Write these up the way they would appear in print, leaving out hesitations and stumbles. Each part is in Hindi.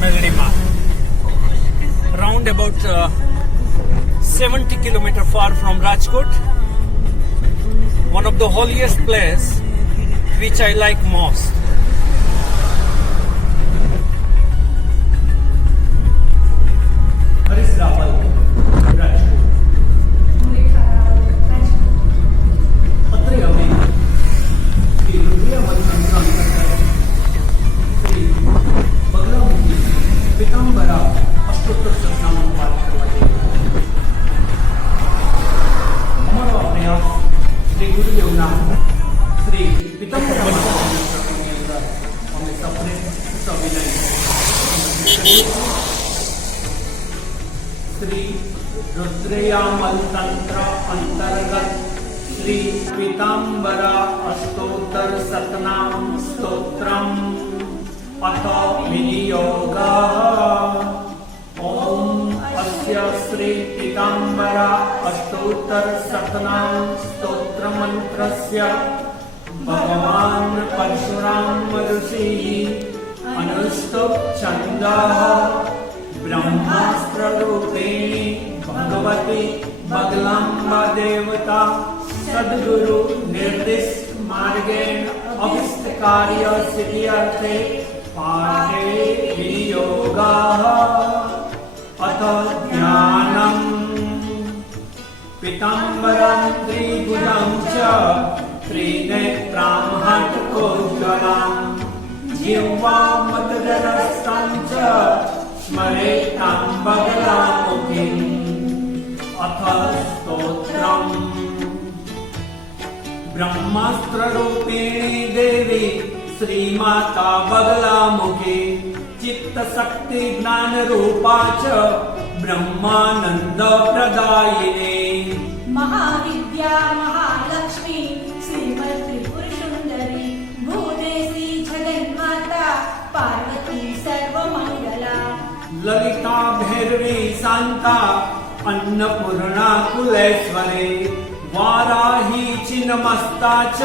Melody Mark. Round about 70 km far from Rajkot. One of the holiest place which I like most. Haris Rawal, Rajkot. Atri Ami, Sri Rudriya Mantra Sri Baglamukhi Pitambara अष्टोत्तर संस्थानों पाठ करवाते हैं। हमारा प्रयास श्री गुरुदेवना श्री पीताम्बरा के अंदर हमें सपने सविनय श्री रुद्रयामल तंत्र अंतर्गत श्री पीताम्बरा अष्टोत्तर शतनाम स्तोत्रम अथ विनियोगा ओम अस्य श्री पीताम्बरा अष्टोत्तर शतनाम स्तोत्र मंत्रस्य भगवान परशुराम ऋषिः अनुष्टुप् छन्दः ब्रह्मास्त्र रूपेणी भगवती बगलाम्बा देवता सद्गुरु निर्दिष्ट मार्गेण अभीष्ट कार्य सिद्ध्यर्थे पाठे विनियोगः अथ ध्यानम् पीताम्बरं त्रिभुजं च त्रिनेत्रं हठकोज्ज्वलं जिह्वामतजरस्तं च स्मरेतां बगलामुखीम् अथ स्तोत्रम् ब्रह्मास्त्ररूपिणी देवी श्रीमाता बगलामुखी चित्तशक्ति ज्ञान रूपा च ब्रह्मानंद प्रदायिनी महाविद्या महालक्ष्मी श्रीमती त्रिपुर सुंदरी भुवनेश्वरी जगन्माता पार्वती सर्वमंगला ललिता भैरवी शांता अन्नपूर्णा कुलेश्वरी वाराही चिन्मस्ता च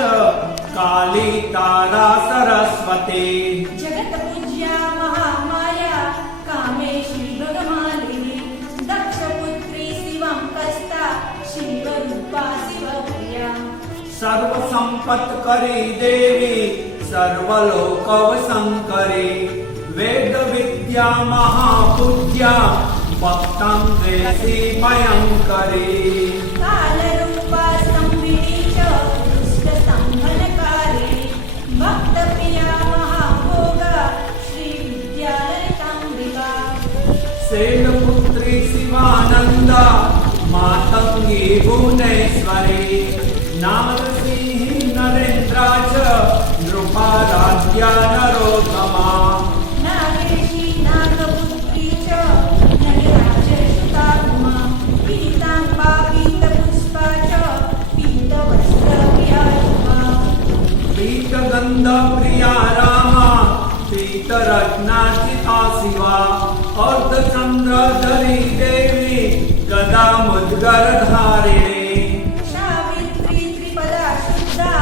काली तारा सरस्वती जगत पूज्या महामाया कामेश्वरी भगमालिनी दक्षपुत्री शिवं कस्ता शिवरूपा शिवप्रिया सर्व संपत्करी देवी सर्वलोकवशंकरी वेद विद्या महापूज्या भक्तं देशी भयंकरी कालरूपा संविनी च दुष्ट संहनकारिणी भक्तप्रिया महाभोगा श्री विद्यालयकाम्बिका शैलपुत्री शिवानंदा मातंगी भुवनेश्वरी नारसिंह नरेन्द्रा च नृपा राज्या नरोत्तमा नागेशी नागपुत्री च नगराजसुता उमा पीताम्बा पीतपुष्पा च पीतवस्त्रप्रिया शुभा पीतगंध प्रिया रामा पीतरत्नाचिता शिवा अर्धचंद्रधरी देवी गदा मुद्गर धारिणी सावित्री त्रिपदा शुद्धा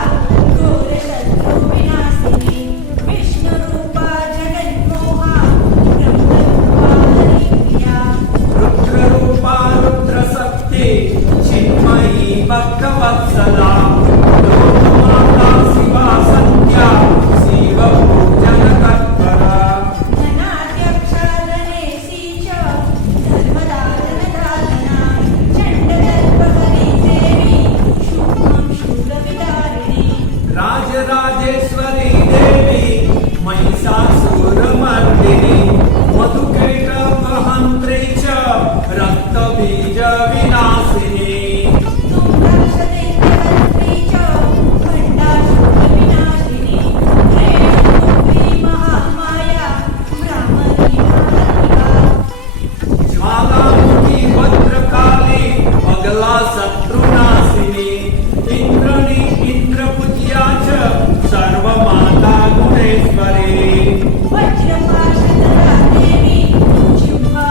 घोरशत्रु विनाशिनी विष्णुरूपा जगन्मोहा ब्रह्मरूपा हरिप्रिया रुद्ररूपा रुद्रशक्ति चिन्मयी भक्तवत्सला लोकमाता शिवा संध्या शिवपूजन तत्परा धनाध्यक्षा धनेशी च धर्मदानदातना चण्डदर्पहरी देवी शुभं शूलविदारिणी राजराजेश्वरी देवी महिषासुरमर्दिनी मधुकैटभहन्त्री च रक्तबीज विनाशिनी धूम्रक्षतेन्द्रहन्त्री च भण्डासुरविनाशिनी प्रेमपुत्री महामाया ब्राह्मणी महात्मिका ज्वालामुखी भद्रकाली अगला शत्रुनाशिनी इंद्रणी इंद्रपूज्या च सर्वमाता गुणेश्वरी वज्रपाशधरा देवी जिह्वा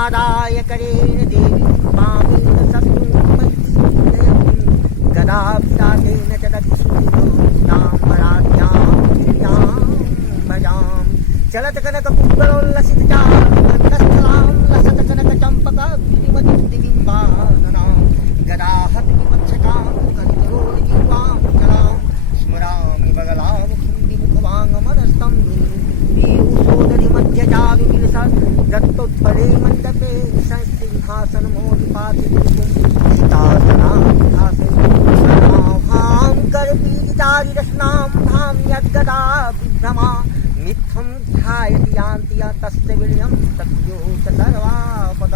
समादाय करेण देवी मामेन गदाब्जातेन च दक्षिणां भजाम् चलत कनक पुष्करोल्लसित चारुकस्थलां लसत कनक चंपका दिविम्बाननां गदाहत विपक्षकां कलिकरोलजीवां कलां स्मरामि बगलामुखं विमुखवाङ्मनस्तं पीयूषोदरि मध्यजातु विलसत् दत्तोत्पले मण्डपे संसिंहासनमोदिपाति करपीडितारिरश्नां धाम यद्गदा विभ्रमा मिथ्यं ध्यायति यान्ति तस्य विलयं तद्यो च सर्वापद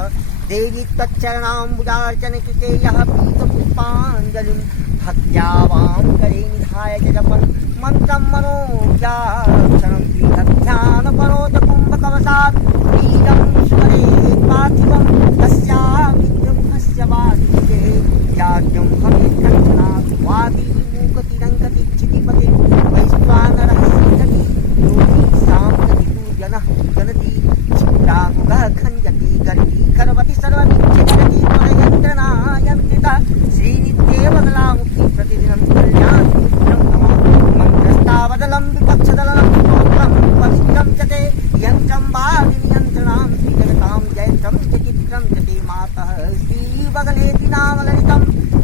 देवी तच्चरणाम्बुजार्चन कृते यः पीतपुष्पाञ्जलिं भक्त्या वां करे निधाय च जपन् मन्त्रं मनोज्ञाक्षरं पीठध्यानपरोत कुम्भकवशात् वीरं स्मरे पार्थिवं तस्या विद्रुमस्य वादिते याज्ञं भवेत्कण्ठनात् वादी मूकतिरङ्कति क्षितिपते वैश्वानरः सीदति योगी साम्प्रति पूजनः जनति चित्तामुगः खञ्जति गर्वी करवति सर्वमिच्छति त्वरयन्त्रणा यन्त्रिता श्रीनित्ये बदलामुखी प्रतिदिनं कल्याणं नमः मन्त्रस्तावदलं विपक्षदलं स्तोत्रं पवित्रं च ते यन्त्रं वादिनियन्त्रणां श्रीजगतां जयत्रं च चित्रं च ते मातः श्रीबगलेति नामललितं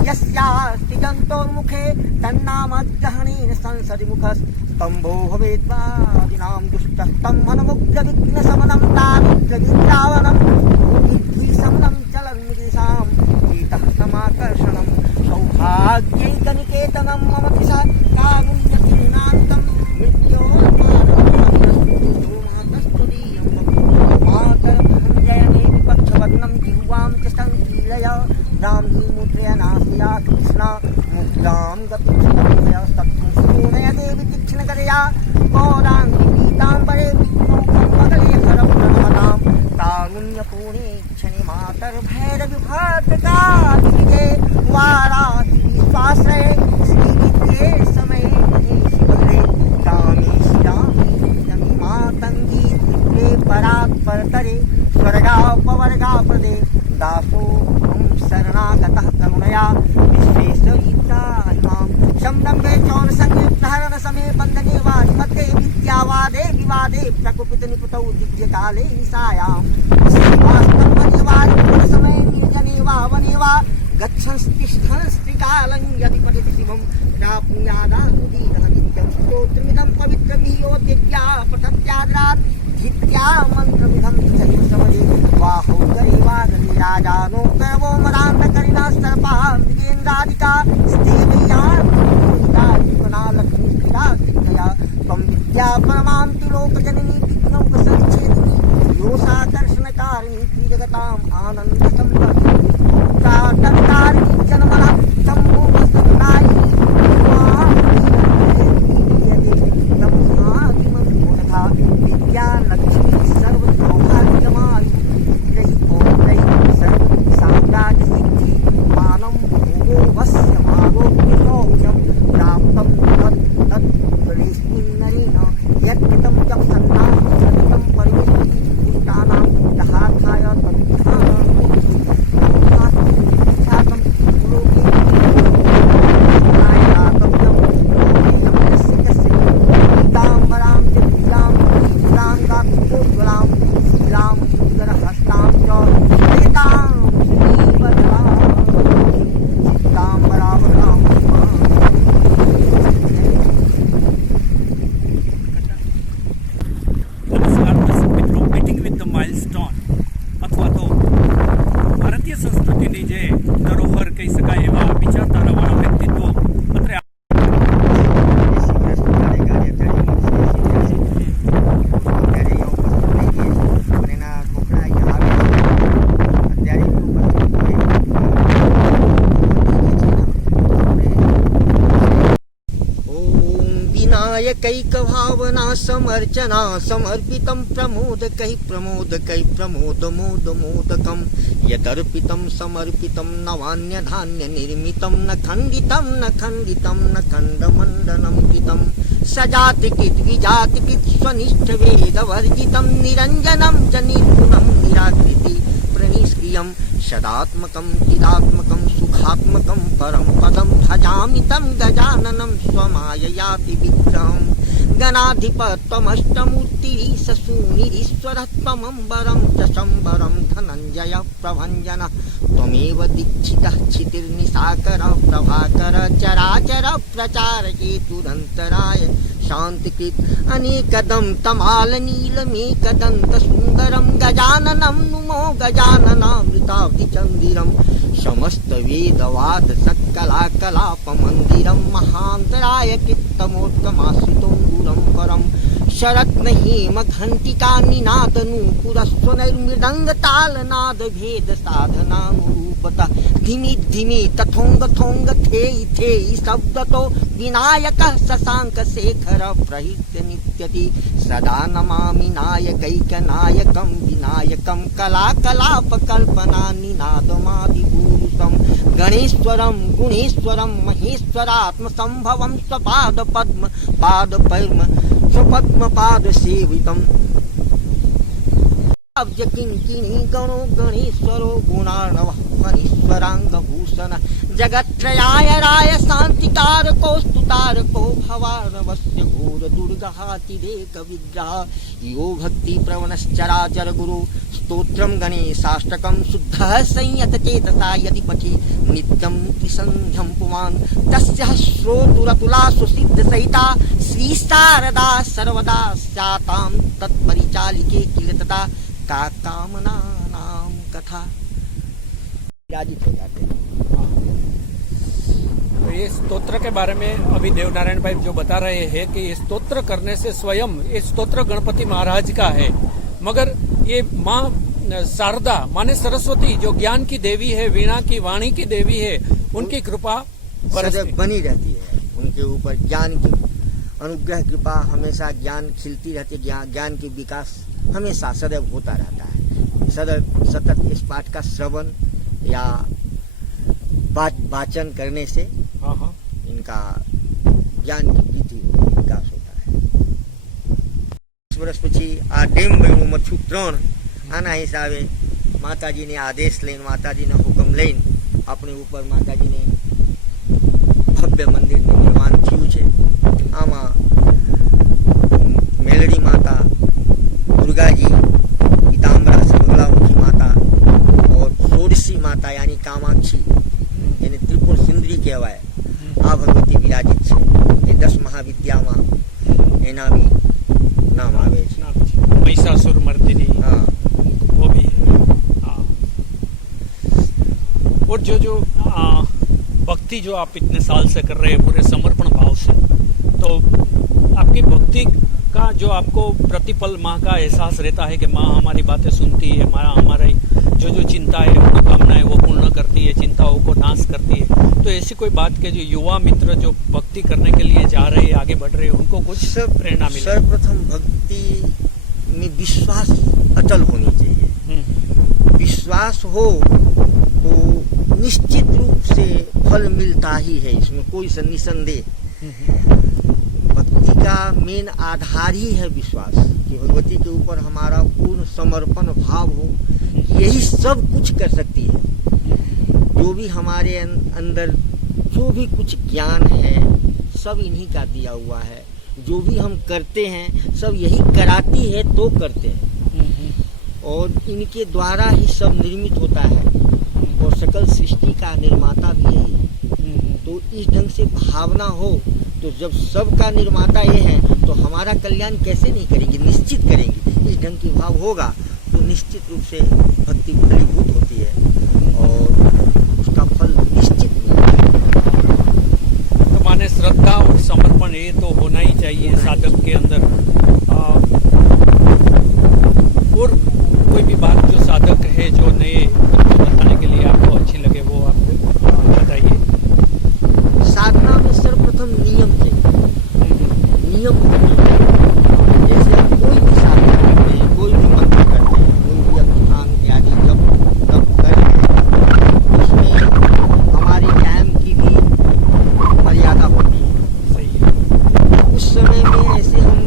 यस्यास्ति जन्तोर्मुखे तन्नामग्रहणेन संसदि मुखस्तम्भो भवेद्वादिनां दुष्टस्तम्भनमुग्रविघ्नशमनं दारिद्र्यविद्रावणं भूमिद्विशमनं चलन्निदिशां कीटः समाकर्षणं सौभाग्यैकनिकेतनं मम दिशा कारुण्यतीनान्तं मृत्योर्मातस्तुदीयं मातरमहं जयने विपक्षवर्णं जिह्वां च सङ्कीलय ब्राह्मी मुद्रया नासया कृष्णा मुद्रां गतिस्तनया देवी तीक्ष्णकरया गौराङ्गी पीताम्बरे विघ्नौघं बगले हरप्रणमतां कारुण्यपूर्णे क्षणे मातर्भैरविभातकादिके वाराहि विश्वाश्रये श्रीविद्ये समये महेशि बगले कामेशि रामे जमी मातङ्गी त्रिपुरे परात्परतरे स्वर्गापवर्गाप्रदे दासो शरणागतः करुणया विश्वेश्वरीताहिमां शम्भे चौरसंयुक्तहरण समे बन्धने वाणिमध्ये विद्यावादे विवादे प्रकुपितनिपुतौ दिव्यकाले निशायां श्रीवास्तवनिवारिपूर्णसमये निर्जने वा वने वा गच्छंस्तिष्ठंस्त्रिकालं यदि पठति शिवं प्राप्नुयादानुदीनः नित्यं स्तोत्रमिदं पवित्रं हि यो दिव्या पठत्यादरात् धित्या मन्त्रमिदं चैव समये बाहौ करे वादने राजानो गर्वो मदान्तकरिणा सर्पाः मृगेन्द्रादिका स्देवयान्ना लक्ष्मीस्थिरा सिद्धया त्वं विद्या परमां त्रिलोकजननी विघ्नौकसञ्छेदिनी योषाकर्षणकारिणी त्रिजगताम् आनन्दसम्पत्तिः तारिणी जन्मनः शम्भुवसन्नायिनी विद्या लक्ष्मी सर्वसौभाग्यमायि साम्राज्यसिद्धि मानं भोगो वस्य मागोऽप्यसौख्यं प्राप्तं तत्फलेऽस्मिन् नरेण यत्कृतं च सन्नामं परिवेष्टि पुष्टानां दहार्थाय तत्ख्यातं लोके नायकातव्यं लोके यस्य पीताम्बरां च विद्यां ीलां गात्रोज्ज्वलां शीलां सुन्दरहस्तां च एतां श्रीवदनां मीटिंग विथ द माइलस्टोन અથવા તો ભારતીય સંસ્કૃતિની જે ધરોહર કહી શકાય એવા વિચારધારાવાળા વ્યક્તિત્વ અત્રે कैकभावना समर्चना समर्पितं प्रमोदकै प्रमोदकै प्रमोदमोदमोदकं यदर्पितं समर्पितं नवान्यधान्यनिर्मितं न खण्डितं न खण्डितं न खण्डमण्डनं कृतं सजातिकृत विजातिकृत स्वनिष्ठवेदवर्जितं निरञ्जनं च निर्गुणं निराकृति प्रणिष्क्रियं सदात्मकं चिदात्मकं सुखात्मकं परं पदं भजामि तं गजाननं स्वमाययाति विग्रहम् गणाधिपत्वमष्टमूर्तिरीशूनिरीश्वरः त्वमम्बरं च शम्बरं धनञ्जय प्रभञ्जन त्वमेव दीक्षितः क्षितिर्निशाकरः प्रभाकर चराचर प्रचारकेतुरन्तराय शान्तिकृत अनेकदं तमालनीलमेकदन्तसुन्दरं गजाननं नुमो गजाननामृताब्धिचन्दिरं समस्तवेदवाद सकलाकलापमन्दिरं महान्तराय कृत्तमोत्तमाश्रितोऽङ्गुरं परं शरत्नहेमघण्टिका निनादनूपुरस्वनैर्मृदङ्गतालनादभेदसाधनानुरूपता धिमि धिमि तथोङ्ग थोङ्ग थेयि थेयि शब्दतो विनायकः शशाङ्कशेखरः प्रहित्य नित्यति सदा नमामि नायकैकनायकं विनायकं कलाकलापकल्पना निनादमादिपुरुषं गणेश्वरं गुणेश्वरं महेश्वरात्मसम्भवं स्वपादपद्म पादपद्म स्वपद्मपादसेवितम् किङ्किणी गणो गणेश्वरो गुणार्णवः फणीश्वराङ्गभूषण जगत्त्रयाय राय शान्तिकारको स्तुतारको भवार्णवस्य घोरदुर्गहातिरेक विग्रह यो भक्तिप्रवणश्चराचर गुरु स्तोत्रं गणेशाष्टकं शुद्धः संयतचेतसा यदि पठि नित्यं त्रिसन्ध्यं पुमान् तस्य श्रोतुरतुला सुसिद्धसहिता श्रीशारदा सर्वदा स्यातां तत्परिचालिके किल तदा का कामना नाम कथा विराजित हो जाते हैं। तो ये स्तोत्र के बारे में अभी देवनारायण भाई जो बता रहे हैं कि ये स्तोत्र करने से स्वयं ये स्तोत्र गणपति महाराज का है, मगर ये माँ शारदा माने सरस्वती जो ज्ञान की देवी है, वीणा की वाणी की देवी है, उनकी कृपा सदैव बनी रहती है। उनके ऊपर ज्ञान की अनुग्रह कृपा हमेशा, ज्ञान खिलती रहती है, ज्ञान की विकास हमेशा सदैव होता रहता है। सदैव सतत इस पाठ का श्रवण या वाचन करने से इनका ज्ञान की प्रीति विकास होता है। वर्ष પછી આ ડેમ બન્યું મથું 3 આના હિસાબે માતાજીને આદેશ લઈને માતાજીનો હુકમ લઈને આપણી ઉપર માતાજીને ભવ્ય મંદિરનું નિર્માણ થયું છે। આમાં મેલડી માતા, दुर्गाजी, पीताम्बरा सर्वगलामुखी माता और षोडशी माता यानी कामाक्षी यानी त्रिपुर सुंदरी कहवाय आ भगवती विराजित है। ये 10 महाविद्याમાં एना भी नाम आवे છે। महिषासुर मर्दिनी, हाँ वो भी है। हाँ। और जो भक्ति जो आप इतने साल से कर रहे हैं पूरे समर्पण भाव से, तो आपकी भक्ति का जो आपको प्रतिपल माँ का एहसास रहता है कि माँ हमारी बातें सुनती है, हमारी जो चिंता है, मनोकामनाएं वो पूर्ण करती है, चिंताओं को नाश करती है। तो ऐसी कोई बात के जो युवा मित्र जो भक्ति करने के लिए जा रहे हैं, आगे बढ़ रहे हैं, उनको कुछ प्रेरणा मिले? सर्वप्रथम भक्ति में विश्वास अटल होनी चाहिए। विश्वास हो तो निश्चित रूप से फल मिलता ही है, इसमें कोई निसंदेह। भक्ति का मेन आधार ही है विश्वास कि भगवती के ऊपर हमारा पूर्ण समर्पण भाव हो, यही सब कुछ कर सकती है। जो भी हमारे अंदर जो भी कुछ ज्ञान है सब इन्हीं का दिया हुआ है। जो भी हम करते हैं सब यही कराती है तो करते हैं, और इनके द्वारा ही सब निर्मित होता है, और सकल सृष्टि का निर्माता भी यही है। तो इस ढंग से भावना हो तो जब सबका निर्माता ये है तो हमारा कल्याण कैसे नहीं करेंगे, निश्चित करेंगे। इस ढंग की भाव होगा तो निश्चित रूप से भक्ति फलीभूत होती है और उसका फल निश्चित मिलेगा। तो माने श्रद्धा और समर्पण ये तो होना ही चाहिए साधक के अंदर। और कोई भी बात जो साधक है जो नए बताने के लिए आपको अच्छी लगे वो आप बताइए। साधना में सर्वप्रथम नियम चाहिए, नियम होना चाहिए। जैसे हम कोई भी साधना करते हैं, कोई भी मंत्र करते हैं, कोई भी अनुष्ठान इत्यादि जब करते हैं उसमें हमारे टाइम की भी मर्यादा होती है। सही है। उस समय में ऐसे हम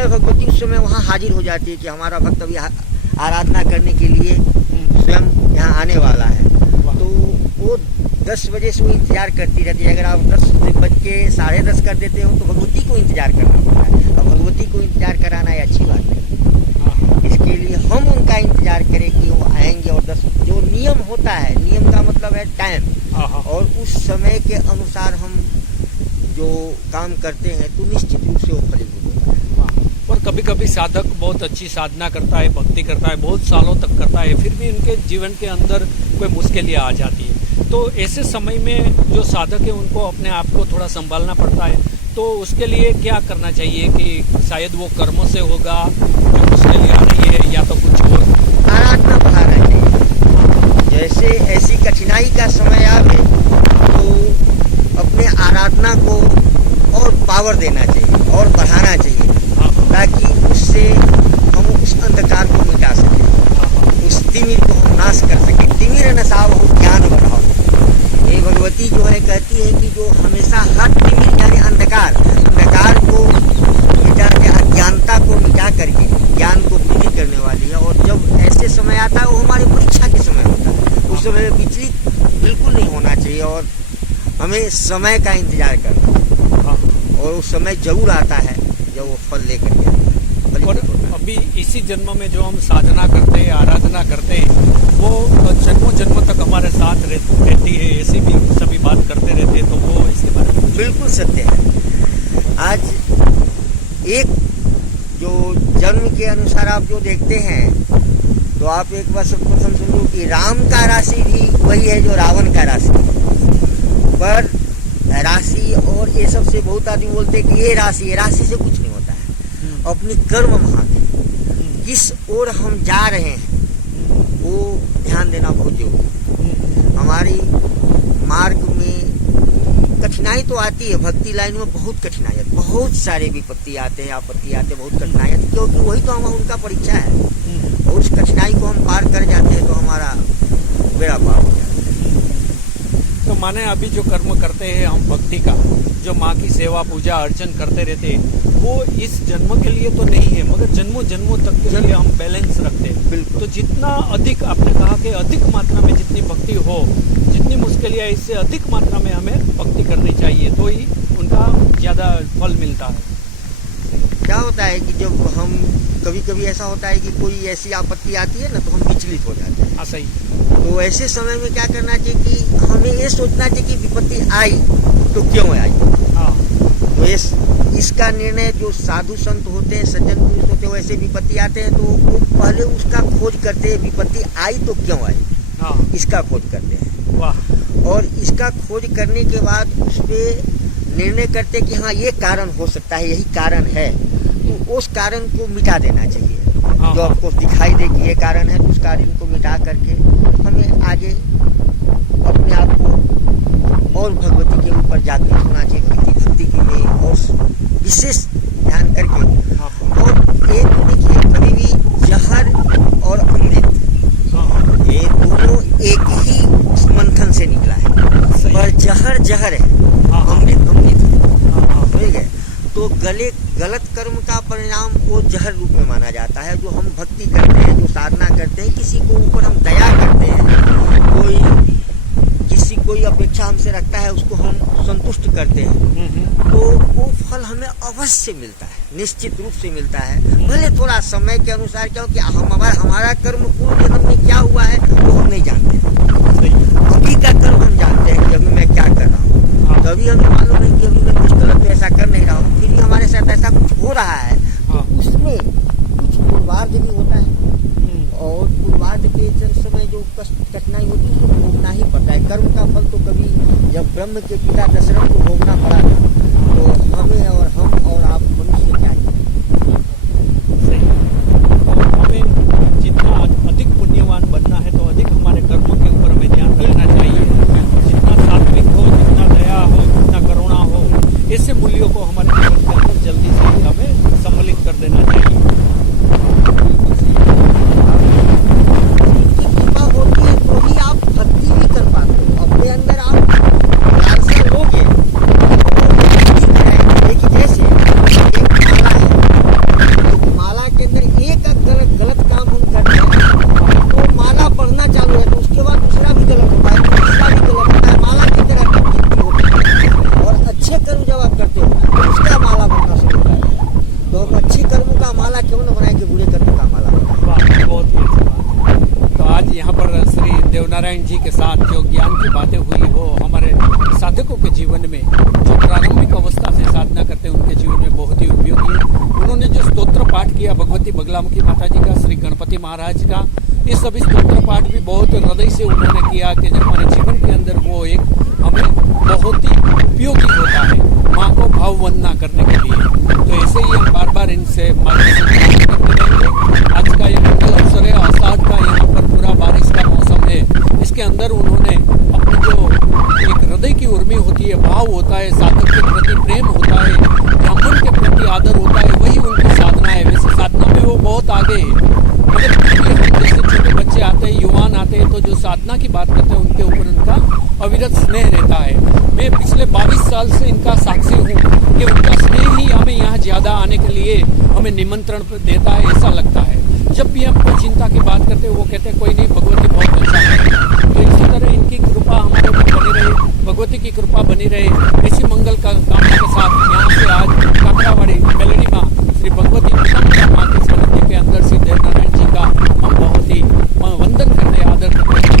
समय भगवती उस समय वहाँ हाजिर हो जाती है कि हमारा भक्त अभी आराधना करने के लिए स्वयं यहाँ आने वाला है। तो वो 10 बजे से वो इंतजार करती रहती है। अगर आप 10:10 कर देते हो तो भगवती को इंतजार करना पड़ता है, और भगवती को इंतजार कराना ये अच्छी बात नहीं। इसके लिए हम उनका इंतजार करें कि वो आएंगे, और 10 जो नियम होता है, नियम का मतलब है टाइम, और उस समय के अनुसार हम जो काम करते हैं तो निश्चित रूप से वो फलीभूत होता है। और कभी कभी साधक बहुत अच्छी साधना करता है, भक्ति करता है, बहुत सालों तक करता है, फिर भी उनके जीवन के अंदर कोई मुश्किलें आ जाती है। तो ऐसे समय में जो साधक है उनको अपने आप को थोड़ा संभालना पड़ता है। तो उसके लिए क्या करना चाहिए कि शायद वो कर्मों से होगा जो मुश्किलें आ रही है, या तो कुछ और? आराधना बढ़ाना चाहिए। जैसे ऐसी कठिनाई का समय आवे तो अपने आराधना को और पावर देना चाहिए और बढ़ाना चाहिए, ताकि उससे हम उस अंधकार को मिटा सकें, उस तिमिर को हम नाश कर सकें। तिमिर नसाव हो ज्ञान बढ़ाओ। ये भगवती जो है कहती है कि जो हमेशा हर तिमिर यानी अंधकार को मिटा के, अज्ञानता को मिटा करके ज्ञान को वृद्धि करने वाली है। और जब ऐसे समय आता है वो हमारी परीक्षा के समय होता है, उस समय विचलित बिल्कुल नहीं होना चाहिए, और हमें समय का इंतजार करना, और उस समय जरूर आता है जब वो फल लेकर के आता है। और अभी इसी जन्म में जो हम साधना करते हैं, आराधना करते हैं, वो जन्मों जन्मों तक हमारे साथ रहती है, ऐसी भी सभी बात करते रहते हैं। तो वो इसके बारे में बिल्कुल सत्य है। आज एक जो जन्म के अनुसार आप जो देखते हैं, तो आप एक बार सर्वप्रथम समझो कि राम का राशि भी वही है जो रावण का राशि है। पर राशि और ये सबसे बहुत आदमी बोलते हैं कि ये राशि से कुछ नहीं होता है। अपनी कर्म महान है, किस ओर हम जा रहे हैं वो ध्यान देना बहुत जरूरी है। हमारी मार्ग में कठिनाई तो आती है, भक्ति लाइन में बहुत कठिनाई है, बहुत सारे विपत्ति आते हैं, आपत्ति आते हैं, बहुत कठिनाई आती है, क्योंकि वही तो हम उनका परीक्षा है। और उस कठिनाई को हम पार कर जाते हैं तो हमारा बेड़ा पार हो जाता है। तो माने अभी जो कर्म करते हैं हम भक्ति का, जो माँ की सेवा पूजा अर्चन करते रहते हैं, वो इस जन्म के लिए तो नहीं है, मगर जन्मों जन्मों तक के लिए हम बैलेंस रखते हैं। बिल्कुल। तो जितना अधिक, आपने कहा कि अधिक मात्रा में जितनी भक्ति हो, जितनी मुश्किलें है, इससे अधिक मात्रा में हमें भक्ति करनी चाहिए, तो ही उनका ज़्यादा फल मिलता है। क्या होता है कि जब हम कभी कभी ऐसा होता है कि कोई ऐसी आपत्ति आती है ना, तो हम विचलित हो जाते हैं। हाँ, सही। तो ऐसे समय में क्या करना चाहिए कि हमें ये सोचना चाहिए कि विपत्ति आई तो क्यों आई। हाँ। तो इसका निर्णय जो साधु संत होते हैं, सज्जन पुरुष होते हैं, वैसे विपत्ति आते हैं तो वो पहले उसका खोज करते हैं, विपत्ति आई तो क्यों आई। हाँ। इसका खोज करते हैं। वाह। और इसका खोज करने के बाद उस पर निर्णय करते हैं कि हाँ ये कारण हो सकता है, यही कारण है, तो उस कारण को मिटा देना चाहिए। जो आपको दिखाई दे कि ये कारण है, तो उस कारण को मिटा करके हमें आगे अपने आप को और भगवती के ऊपर जागृत होना चाहिए, भक्ति में और विशेष ध्यान करके। और ये तो देखिए, कभी भी जहर और अमृत, ये दोनों एक ही मंथन से निकला है, पर जहर है, अमृत समझ गए। तो गलत कर्म का परिणाम वो जहर रूप में माना जाता है। जो हम भक्ति करते हैं, जो साधना करते हैं, किसी को ऊपर हम दया करते हैं, कोई अपेक्षा हमसे रखता है, उसको हम संतुष्ट करते हैं, तो वो फल हमें अवश्य मिलता है, निश्चित रूप से मिलता है। भले थोड़ा समय के अनुसार, क्योंकि हमारा कर्म पूर्व जन्म में क्या हुआ है वो हम नहीं जानते हैं। अभी का कर्म हम जानते हैं कि अभी मैं क्या कर रहा हूँ, तभी हमें मालूम है कि अभी मैं कुछ गलत ऐसा कर नहीं रहा हूँ, फिर भी हमारे साथ ऐसा कुछ हो रहा है, तो उसमें कुछ पूर्वार्ध भी होता है। और पूर्वार्ध के समय जो कठिनाई होती है उसको भोगना ही पड़ता है। कर्म का फल तो कभी जब ब्रह्म के पिता दशरथ को भोगना पड़ा था, तो हमें और हम और आप मनुष्य क्या करें। तो हमें जितना अधिक पुण्यवान बनना है, तो अधिक हमारे कर्मों के ऊपर हमें ध्यान रखना चाहिए। जितना सात्विक हो, जितना दया हो, जितना करुणा हो, ऐसे मूल्यों को हमारे जीवन के अंदर जल्दी से हमें सम्मिलित कर देना चाहिए। होती है तो ही आप भक्ति भी कर पाते हो। अपने अंदर आप लालसा लोगे माला क्यों न बनाएंगे बूढ़े करने का माला। वाह, बहुत ही अच्छी बात। तो आज यहाँ पर श्री देवनारायण जी के साथ जो ज्ञान की बातें हुई वो हमारे साधकों के जीवन में, जो प्रारंभिक अवस्था से साधना करते हैं उनके जीवन में बहुत ही उपयोगी है। उन्होंने जो स्तोत्र पाठ किया भगवती बगलामुखी माता जी का, श्री गणपति महाराज का, ये सभी स्तोत्र पाठ भी बहुत हृदय से उन्होंने किया कि हमारे जीवन के अंदर वो एक हमें बहुत ही उपयोगी होता है माँ को भाव वंदना करने के लिए। तो ऐसे ही हम बार बार इनसे मार्गदर्शन करते रहेंगे। आज का ये मंगल अवसर है, आषाढ़ का यहाँ पर पूरा बारिश का मौसम है। इसके अंदर उन्होंने अपनी जो एक हृदय की उर्मी होती है, भाव होता है, साधक के प्रति प्रेम होता है, ब्राह्मण के प्रति आदर होता है, वही उनकी साधना है। वैसे साधना में वो बहुत आगे है, मगर हम जैसे छोटे बच्चे आते हैं, युवान आते हैं, तो जो साधना की बात करते हैं उनके ऊपर उनका अविरत स्नेह रहता है। मैं पिछले 22 साल से इनका साक्षी हूँ कि उनका स्नेह ही हमें यहाँ ज़्यादा आने के लिए हमें निमंत्रण देता है, ऐसा लगता है। जब भी हम कोई चिंता की बात करते हैं वो कहते हैं कोई नहीं, भगवती बहुत अच्छा है। तो इसी तरह इनकी कृपा हमारे ऊपर बनी रहे, भगवती की कृपा बनी रहे। ऐसी मंगल का कामना के साथ यहाँ से आज काकड़ावाड़ी मेलड़ी माँ श्री भगवती माँ के सानिध्य के अंदर श्री देवनारायण जी का हम बहुत ही वंदन करते, आदर करते हैं।